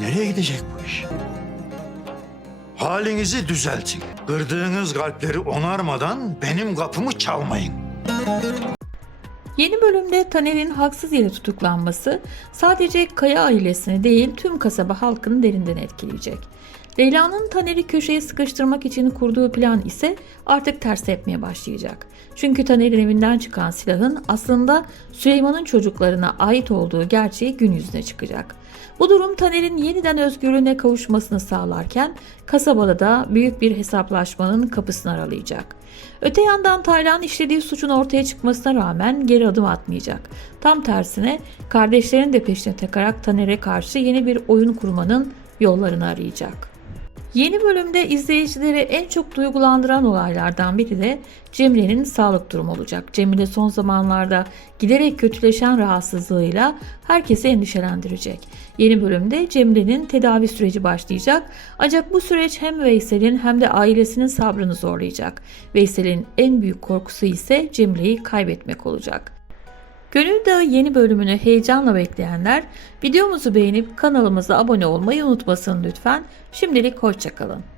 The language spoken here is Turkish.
Nereye gidecek bu iş? Halinizi düzeltin. Kırdığınız kalpleri onarmadan benim kapımı çalmayın. Yeni bölümde Taner'in haksız yere tutuklanması sadece Kaya ailesini değil tüm kasaba halkını derinden etkileyecek. Leyla'nın Taner'i köşeye sıkıştırmak için kurduğu plan ise artık ters tepmeye başlayacak. Çünkü Taner'in evinden çıkan silahın aslında Süleyman'ın çocuklarına ait olduğu gerçeği gün yüzüne çıkacak. Bu durum Taner'in yeniden özgürlüğüne kavuşmasını sağlarken kasabada da büyük bir hesaplaşmanın kapısını aralayacak. Öte yandan Taylan işlediği suçun ortaya çıkmasına rağmen geri adım atmayacak. Tam tersine kardeşlerini de peşine takarak Taner'e karşı yeni bir oyun kurmanın yollarını arayacak. Yeni bölümde izleyicileri en çok duygulandıran olaylardan biri de Cemile'nin sağlık durumu olacak. Cemile son zamanlarda giderek kötüleşen rahatsızlığıyla herkesi endişelendirecek. Yeni bölümde Cemile'nin tedavi süreci başlayacak. Ancak bu süreç hem Veysel'in hem de ailesinin sabrını zorlayacak. Veysel'in en büyük korkusu ise Cemile'yi kaybetmek olacak. Gönül Dağı yeni bölümünü heyecanla bekleyenler videomuzu beğenip kanalımıza abone olmayı unutmasın lütfen. Şimdilik hoşçakalın.